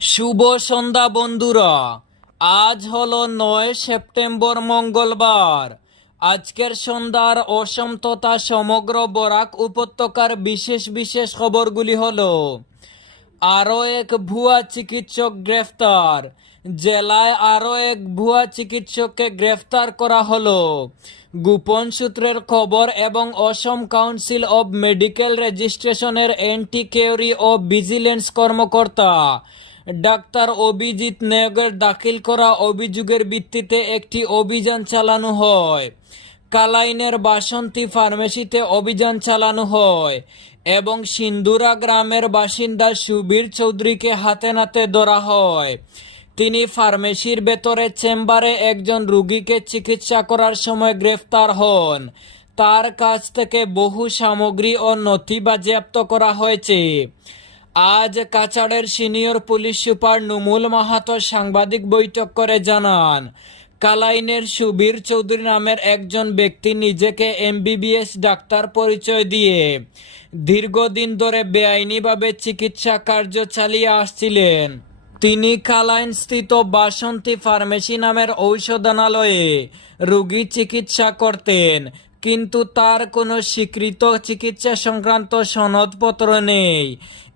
শুভ সন্ধ্যা বন্ধুরা। আজ হলো নয় সেপ্টেম্বর মঙ্গলবার। আজকের সন্ধ্যার অসম তথা সমগ্র বরাক উপত্যকার বিশেষ বিশেষ খবরগুলি হলো, আরও এক ভুয়া চিকিৎসক গ্রেফতার। জেলায় আরও এক ভুয়া চিকিৎসককে গ্রেফতার করা হলো। গোপন সূত্রের খবর এবং অসম কাউন্সিল অব মেডিকেল রেজিস্ট্রেশনের এন্টি কেউরি ও ভিজিলেন্স কর্মকর্তা ডাক্তার অভিজিৎ নেগের দাখিল করা অভিযোগের ভিত্তিতে একটি অভিযান চালানো হয়। কালাইনের বাসন্তী ফার্মেসিতে অভিযান চালানো হয় এবং সিন্দুরা গ্রামের বাসিন্দা সুবীর চৌধুরীকে হাতে নাতে ধরা হয়। তিনি ফার্মেসির ভেতরে চেম্বারে একজন রুগীকে চিকিৎসা করার সময় গ্রেফতার হন। তার কাছ থেকে বহু সামগ্রী ও নথি বাজেয়াপ্ত করা হয়েছে। আজ কাছাড়ের senior police super Numal Mahato সাংবাদিক বৈঠক করে জানান, কালাইনের সুবীর চৌধুরী নামের একজন ব্যক্তি নিজেকে এমবিবিএস ডাক্তার পরিচয় দিয়ে দীর্ঘদিন ধরে বেআইনিভাবে চিকিৎসা কার্য চালিয়ে আসছিলেন। তিনি কালাইন স্থিত বাসন্তী ফার্মেসি নামের ঔষধানালয়ে রোগী চিকিৎসা করতেন, কিন্তু তার কোনো স্বীকৃত চিকিৎসা সংক্রান্ত সনদপত্র নেই।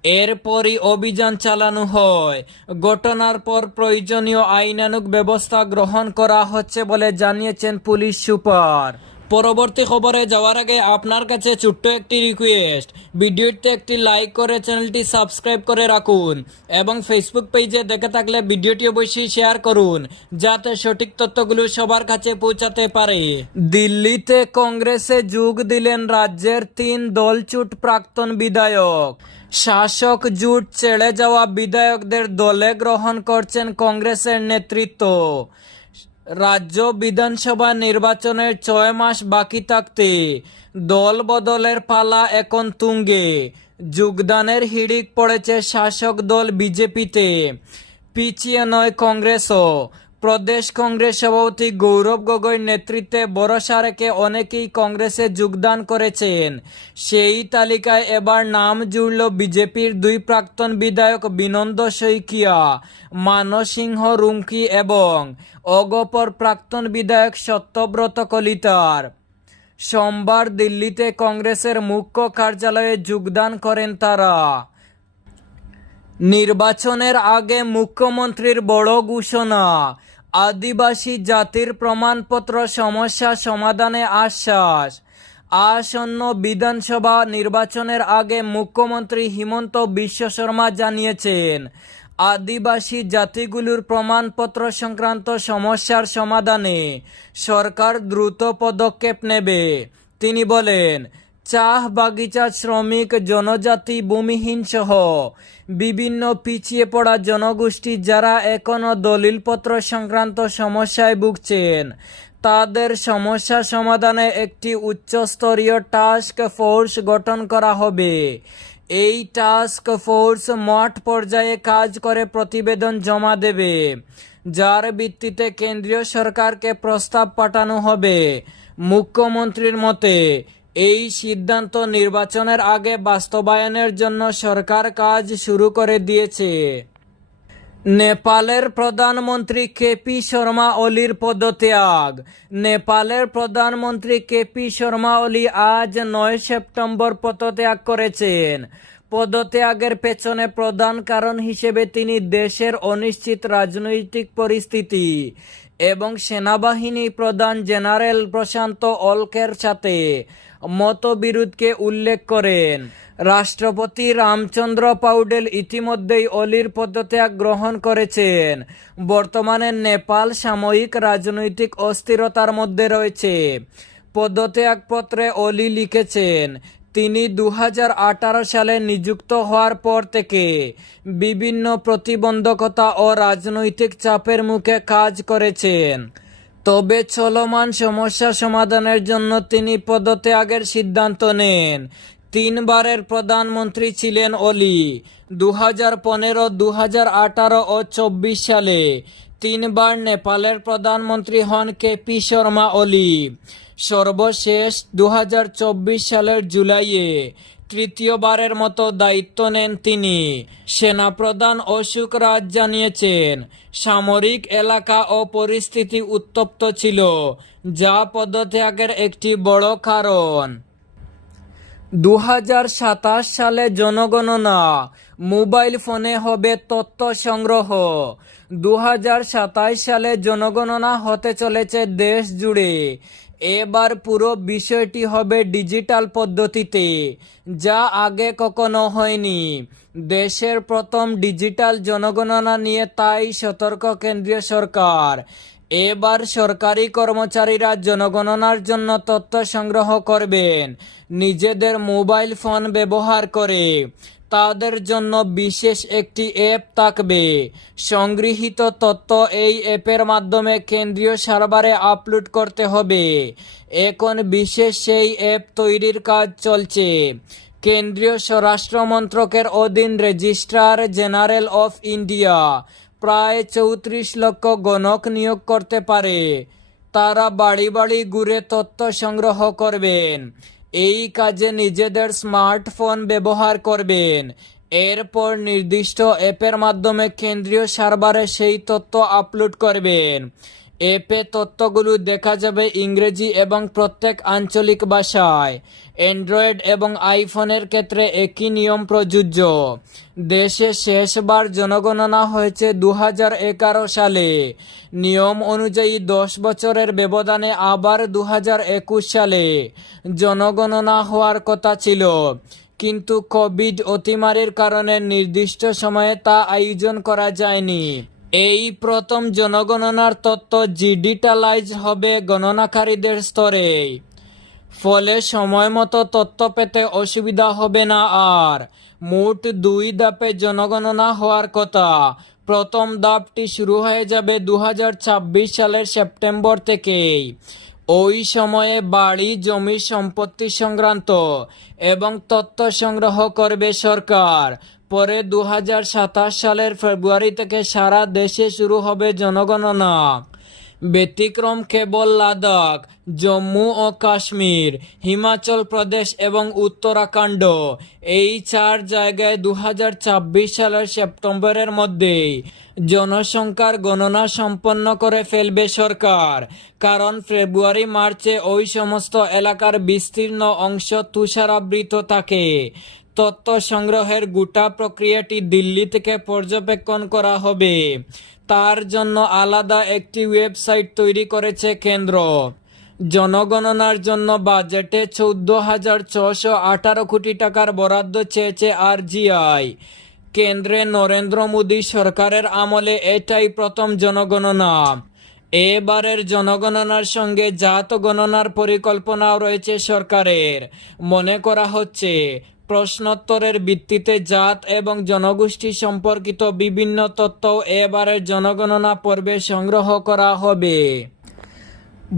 এরপরই অভিযান চালানো হয়। ঘটনার পর প্রয়োজনীয় আইনানুক ব্যবস্থা গ্রহণ করা হচ্ছে বলে জানিয়েছেন পুলিশ সুপার। পরবর্তী খবরে যাওয়ার আগে আপনার কাছে ছোট্ট একটি রিকোয়েস্ট ভিডিওতে একটি লাইক করে চ্যানেলটি সাবস্ক্রাইব করে রাখুন এবং ফেসবুক পেজে দেখে থাকলে ভিডিওটি অবশ্যই শেয়ার করুন, যাতে সঠিক তথ্যগুলো সবার কাছে পৌঁছাতে পারে। দিল্লিতে কংগ্রেসে যোগ দিলেন রাজ্যের তিন দলচুট প্রাক্তন বিধায়ক। শাসক জুট ছেড়ে যাওয়া বিধায়কদের দলে গ্রহণ করছেন কংগ্রেসের নেতৃত্ব। রাজ্য বিধানসভা নির্বাচনের ছয় মাস বাকি থাকতে দল বদলের পালা এখন তুঙ্গে। যোগদানের হিড়িক পড়েছে শাসক দল বিজেপিতে। পিছিয়ে নয় কংগ্রেসও। প্রদেশ কংগ্রেস সভাপতি গৌরব গগৈর নেতৃত্বে ভরসা রেখে অনেকেই কংগ্রেসে যোগদান করেছেন। সেই তালিকায় এবার নাম জুড়ল বিজেপির দুই প্রাক্তন বিধায়ক বিনন্দ শইকিয়া মানসিংহ রুমকি এবং অগপর প্রাক্তন বিধায়ক সত্যব্রত কলিতার। সোমবার দিল্লিতে কংগ্রেসের মুখ্য কার্যালয়ে যোগদান করেন তারা। নির্বাচনের আগে মুখ্যমন্ত্রীর বড় ঘোষণা আদিবাসী জাতির প্রমাণপত্র সমস্যা সমাধানে আশ্বাস। আসন্ন বিধানসভা নির্বাচনের আগে মুখ্যমন্ত্রী হিমন্ত বিশ্ব শর্মা জানিয়েছেন, আদিবাসী জাতিগুলোর প্রমাণপত্র সংক্রান্ত সমস্যার সমাধানে সরকার দ্রুত পদক্ষেপ নেবে। তিনি বলেন চাহ বাগিচা শ্রমিক জনজাতি ভূমিহীন সহ বিভিন্ন পিছিয়ে পড়া জনগোষ্ঠী যারা এখনও দলিলপত্র সংক্রান্ত সমস্যায় ভুগছেন, তাদের সমস্যা সমাধানে একটি উচ্চস্তরীয় টাস্ক ফোর্স গঠন করা হবে। এই টাস্ক ফোর্স মাঠ পর্যায়ে কাজ করে প্রতিবেদন জমা দেবে, যার ভিত্তিতে কেন্দ্রীয় সরকারকে প্রস্তাব পাঠানো হবে। মুখ্যমন্ত্রীর মতে এই সিদ্ধান্ত নির্বাচনের আগে বাস্তবায়নের জন্য সরকার কাজ শুরু করে দিয়েছে। নেপালের প্রধানমন্ত্রী কেপি শর্মা ওলির পদত্যাগ। নেপালের প্রধানমন্ত্রী কেপি শর্মা ওলি আজ নয় সেপ্টেম্বর পদত্যাগ করেছেন। পদত্যাগের পেছনে প্রধান কারণ হিসেবে তিনি দেশের অনিশ্চিত রাজনৈতিক পরিস্থিতি এবং সেনাবাহিনী প্রধান জেনারেল প্রশান্ত অলকের সাথে মতবিরোধকে উল্লেখ করেন। রাষ্ট্রপতি রামচন্দ্র পাউডেল ইতিমধ্যেই অলির পদত্যাগ গ্রহণ করেছেন। বর্তমানে নেপাল সাময়িক রাজনৈতিক অস্থিরতার মধ্যে রয়েছে। পদত্যাগপত্রে অলি লিখেছেন, তিনি দু হাজার আঠারো সালে নিযুক্ত হওয়ার পর থেকে বিভিন্ন প্রতিবন্ধকতা ও রাজনৈতিক চাপের মুখে কাজ করেছেন। তবে চলমান সমস্যা সমাধানের জন্য তিনি পদত্যাগের সিদ্ধান্ত নেন। তিনবারের প্রধানমন্ত্রী ছিলেন অলি দু হাজার পনেরো দু হাজার আঠারো ও চব্বিশ সালে। তিনবার নেপালের প্রধানমন্ত্রী হন কে পি শর্মা অলি। সর্বশেষ দু হাজার চব্বিশ সালের জুলাইয়ে তৃতীয়বারের মতো দায়িত্ব নেন তিনি। সেনাপ্রধান অশোক রাজ জানিয়েছেন, সামরিক এলাকা ও পরিস্থিতি উত্তপ্ত ছিল, যা পদত্যাগের একটি বড় কারণ। দু হাজার সাতাশ সালে জনগণনা, মোবাইল ফোনে হবে তথ্য সংগ্রহ। দু হাজার সাতাশ সালে জনগণনা হতে চলেছে দেশ জুড়ে। এবার পুরো বিষয়টি হবে ডিজিটাল পদ্ধতিতে, যা আগে কখনো হয়নি। দেশের প্রথম ডিজিটাল জনগণনা নিয়ে তাই সতর্ক কেন্দ্রীয় সরকার। এবার সরকারি কর্মচারীরা জনগণনার জন্য তথ্য সংগ্রহ করবেন, নিজেদের মোবাইল ফোন ব্যবহার করে। তাদের জন্য বিশেষ একটি অ্যাপ থাকবে। সংগৃহীত তথ্য এই অ্যাপের মাধ্যমে কেন্দ্রীয় সার্ভারে আপলোড করতে হবে। এখন বিশেষ সেই অ্যাপ তৈরির কাজ চলছে। কেন্দ্রীয় স্বরাষ্ট্র মন্ত্রকের অধীন রেজিস্ট্রার জেনারেল অফ ইন্ডিয়া প্রায় চৌত্রিশ লক্ষ গণক নিয়োগ করতে পারে। তারা বাড়ি বাড়ি ঘুরে তথ্য সংগ্রহ করবেন। এই কাজে নিজেদের স্মার্টফোন ব্যবহার করবেন। এরপর নির্দিষ্ট অ্যাপের মাধ্যমে কেন্দ্রীয় সার্ভারে সেই তথ্য আপলোড করবেন। অ্যাপে তথ্যগুলো দেখা যাবে ইংরেজি এবং প্রত্যেক আঞ্চলিক ভাষায়। অ্যান্ড্রয়েড এবং আইফোনের ক্ষেত্রে একই নিয়ম প্রযোজ্য। দেশে শেষবার জনগণনা হয়েছে দু হাজার এগারো সালে। নিয়ম অনুযায়ী দশ বছরের ব্যবধানে আবার দু হাজার একুশ সালে জনগণনা হওয়ার কথা ছিল। কিন্তু কোভিড অতিমারির কারণে নির্দিষ্ট সময়ে তা আয়োজন করা যায়নি। এই প্রথম জনগণনার তথ্য ডিজিটালাইজ হবে গণনাকারীদের স্তরে। ফলে সময় মতো তথ্য পেতে অসুবিধা হবে না আর। মোট দুই ধাপে জনগণনা হওয়ার কথা। প্রথম ধাপটি শুরু হয়ে যাবে দু হাজার ছাব্বিশ সালের সেপ্টেম্বর থেকেই। ওই সময়ে বাড়ি, জমি, সম্পত্তি সংক্রান্ত এবং তথ্য সংগ্রহ করবে সরকার। পরে দু হাজার সাতাশ সালের ফেব্রুয়ারি থেকে সারা দেশে শুরু হবে জনগণনা। ব্যতিক্রম কেবল লাদাখ, জম্মু ও কাশ্মীর, হিমাচল প্রদেশ এবং উত্তরাখণ্ড। এই চার জায়গায় দু হাজার ছাব্বিশ সালের সেপ্টেম্বরের মধ্যেই জনসংখ্যার গণনা সম্পন্ন করে ফেলবে সরকার। কারণ ফেব্রুয়ারি, মার্চে ওই সমস্ত এলাকার বিস্তীর্ণ অংশ তুষারাবৃত থাকে। তথ্য সংগ্রহের গোটা প্রক্রিয়াটি দিল্লি থেকে পর্যবেক্ষণ করা হবে। তার জন্য আলাদা একটি ওয়েবসাইট তৈরি করেছে কেন্দ্র। জনগণনার জন্য বাজেটে চৌদ্দ হাজার ছশো আঠারো কোটি টাকার বরাদ্দ চেয়েছে আরজিআই। কেন্দ্রে নরেন্দ্র মোদী সরকারের আমলে এটাই প্রথম জনগণনা। এবারের জনগণনার সঙ্গে জাত গণনার পরিকল্পনাও রয়েছে সরকারের। মনে করা হচ্ছে প্রশ্নোত্তরের ভিত্তিতে জাত এবং জনগোষ্ঠী সম্পর্কিত বিভিন্ন তথ্য এবারের জনগণনা পর্বে সংগ্রহ করা হবে।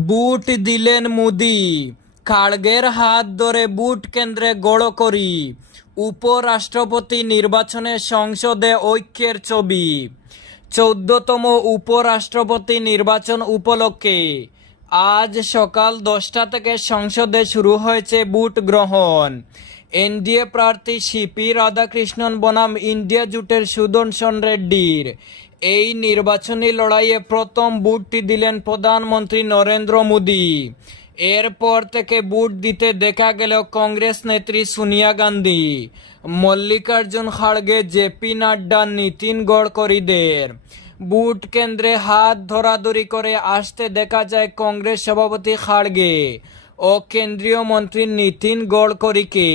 বুট দিলেন মোদি, খাড়গের হাত ধরে বুট কেন্দ্রে গড় করি, উপরাষ্ট্রপতি নির্বাচনে সংসদে ঐক্যের ছবি, চৌদ্দতম উপরাষ্ট্রপতি নির্বাচন উপলক্ষে। আজ সকাল দশটা থেকে সংসদে শুরু হয়েছে বুট গ্রহণ। এনডিএ প্রার্থী সিপি রাধাকৃষ্ণন বনাম ইন্ডিয়া জোটের সুদর্শন রেড্ডির। এই নির্বাচনী লড়াইয়ে প্রথম বুটটি দিলেন প্রধানমন্ত্রী নরেন্দ্র মোদী। এরপর থেকে বুট দিতে দেখা গেল কংগ্রেস নেত্রী সোনিয়া গান্ধী। মল্লিকার্জুন খাড়গে জেপি নাড্ডা, নীতিন গডকরিদের। বুট কেন্দ্রে হাত ধরাধরি করে আসতে দেখা যায় কংগ্রেস সভাপতি খাড়গে। ও কেন্দ্রীয় মন্ত্রী নীতিন গডকরিকে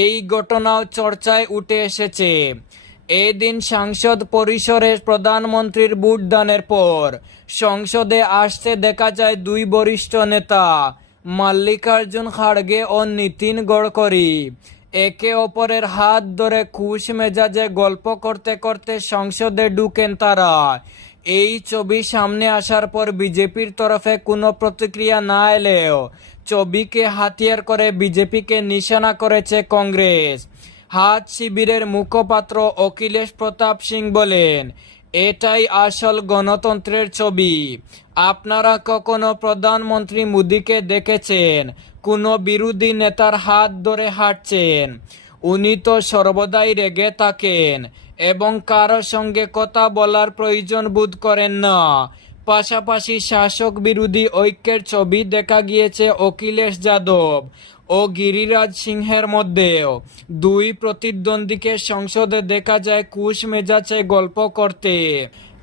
এই ঘটনাও চর্চায় উঠে এসেছে। এদিন সাংসদ পরিসরে প্রধানমন্ত্রীর বুট দানের পর সংসদে আসতে দেখা যায় দুই বরিষ্ঠ নেতা, মাল্লিকার্জুন খাড়গে ও নীতিন গডকরি। একে অপরের হাত ধরে খুশ মেজাজে গল্প করতে করতে সংসদে ঢুকেন তারা। এই ছবি সামনে আসার পর বিজেপির তরফে কোনো প্রতিক্রিয়া না এলেও ছবিকে হাতিয়ার করে বিজেপিকে নিশানা করেছে কংগ্রেস। হাত শিবিরের মুখপাত্র অখিলেশ প্রতাপ সিং বলেন, এটাই আসল গণতন্ত্রের ছবি। আপনারা কখনো প্রধানমন্ত্রী মোদীকে দেখেছেন? কোনো বিরোধী নেতার হাত ধরে হাঁটছেন। উনি তো সর্বদাই রেগে থাকেন। এবং কারও সঙ্গে কথা বলার প্রয়োজন বোধ করেন না। পাশাপাশি শাসক বিরোধী ঐক্যের ছবি দেখা গিয়েছে অখিলেশ যাদব ও গিরিরাজ সিংহের মধ্যেও। দুই প্রতিদ্বন্দ্বীকে সংসদে দেখা যায় কুশ মেজাজে গল্প করতে।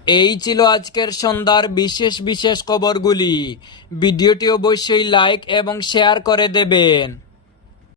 এই ছিল আজকের সন্ধ্যার বিশেষ বিশেষ খবরগুলি। ভিডিওটি অবশ্যই লাইক এবং শেয়ার করে দেবেন।